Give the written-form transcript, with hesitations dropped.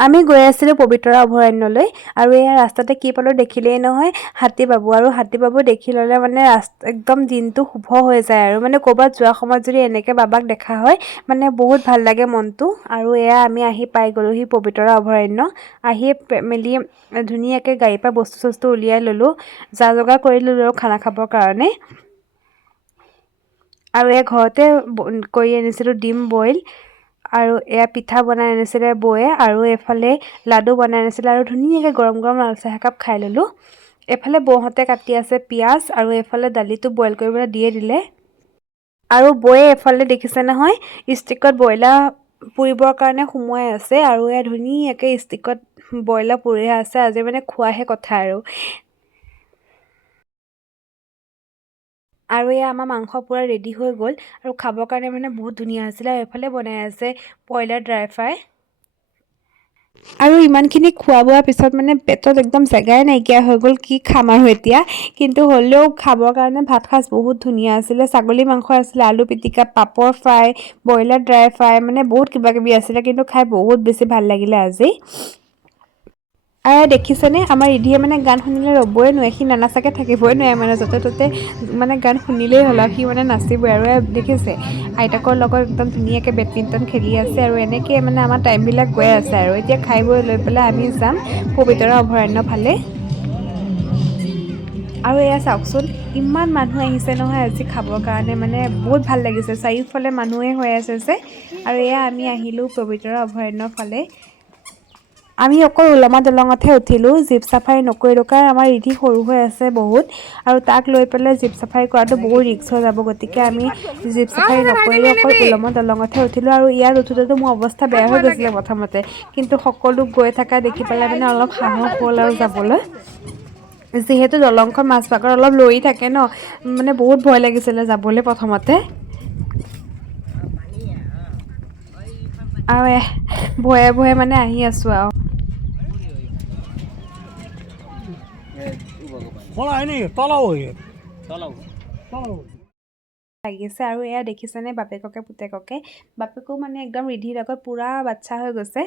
আমি গৈ আছিলোঁ পবিতৰা অভয়াৰণ্যলৈ আৰু এয়া ৰাস্তাতে কি পালোঁ দেখিলেই নহয় হাতী বাবু আৰু হাতী বাবু দেখি ল'লে মানে একদম দিনটো শুভ হৈ যায় আৰু মানে ক'ৰবাত যোৱা সময়ত যদি এনেকৈ বাবাক দেখা হয় মানে বহুত ভাল লাগে মনটো আৰু এয়া আমি আহি পাই গ'লোহি পবিতৰা অভয়াৰণ্য আহি মেলি ধুনীয়াকৈ গাড়ীৰ পৰা বস্তু চস্তু উলিয়াই ল'লোঁ যা যোগাৰ কৰি ল'লোঁ আৰু খানা খাবৰ কাৰণে আৰু এয়া ঘৰতে কৰি আনিছিলোঁ ডিম বইল আৰু এয়া পিঠা বনাই আনিছিলে বৌয়ে আৰু এইফালে লাডু বনাই আনিছিলে আৰু ধুনীয়াকৈ গৰম গৰম লাল চাহ একাপ খাই ল'লোঁ এফালে বৌহঁতে কাটি আছে পিঁয়াজ আৰু এইফালে দালিটো বইল কৰিবলৈ দিয়ে দিলে আৰু বৌয়ে এফালে দেখিছে নহয় ষ্টিকত ব্ৰইলাৰ পুৰিবৰ কাৰণে সোমোৱাই আছে আৰু এয়া ধুনীয়াকৈ ষ্টিকত ব্ৰইলাৰ পুৰি আছে আজি মানে খোৱাহে কথা আৰু এয়া আমাৰ মাংস পূৰা ৰেডি হৈ গ'ল আৰু খাবৰ কাৰণে মানে বহুত ধুনীয়া হৈছিলে আৰু এইফালে বনাই আছে ব্ৰইলাৰ ড্ৰাই ফ্ৰাই আৰু ইমানখিনি খোৱা বোৱাৰ পিছত মানে পেটত একদম জেগাই নাইকিয়া হৈ গ'ল কি খাম আৰু এতিয়া কিন্তু হ'লেও খাবৰ কাৰণে ভাত সাজ বহুত ধুনীয়া আছিলে ছাগলী মাংস আছিলে আলু পিটিকা পাপৰ ফ্ৰাই ব্ৰইলাৰ ড্ৰাই ফ্ৰাই মানে বহুত কিবা কিবি আছিলে কিন্তু খাই বহুত বেছি ভাল লাগিলে আজি আৰু দেখিছেনে আমাৰ ৰিধিয়ে মানে গান শুনিলে ৰ'বই নোৱাৰে সি নানাচাকৈ থাকিবই নোৱাৰে মানে য'তে ত'তে মানে গান শুনিলেই হ'ল আৰু সি মানে নাচিবই আৰু দেখিছে আইতাকৰ লগত একদম ধুনীয়াকৈ বেডমিণ্টন খেলি আছে আৰু এনেকৈ মানে আমাৰ টাইমবিলাক গৈ আছে আৰু এতিয়া খাই বৈ লৈ পেলাই আমি যাম পবিতৰা অভয়াৰণ্য ফালে আৰু এয়া চাওকচোন ইমান মানুহ আহিছে নহয় আজি খাবৰ কাৰণে মানে বহুত ভাল লাগিছে চাৰিওফালে মানুহে হৈ আছে যে আৰু এয়া আমি আহিলোঁ পবিতৰা অভয়াৰণ্যৰ ফালে আমি অকল ওলমা দলঙতহে উঠিলোঁ জীপ চাফাৰী নকৰিলোঁ কাৰণ আমাৰ ৰিধি সৰু হৈ আছে বহুত আৰু তাক লৈ পেলাই জীপ চাফাৰী কৰাটো বহুত ৰিস্ক হৈ যাব গতিকে আমি জীপ চাফাৰী নকৰিলোঁ অকল ওলমা দলঙতহে উঠিলোঁ আৰু ইয়াত উঠোঁতেতো মোৰ অৱস্থা বেয়া হৈ গৈছিলে প্ৰথমতে কিন্তু সকলো গৈ থকা দেখি পেলাই মানে অলপ সাহস হ'ল আৰু যাবলৈ যিহেতু দলংখন মাজভাগত অলপ লৰি থাকে ন মানে বহুত ভয় লাগিছিলে যাবলৈ প্ৰথমতে আৰু ভয়ে ভয়ে মানে আহি আছোঁ আৰু লাগিছে আৰু এয়া দেখিছেনে বাপেককে পুতেককে বাপেকো মানে একদম ৰিধিৰ লগত পূৰা বাচ্চা হৈ গৈছে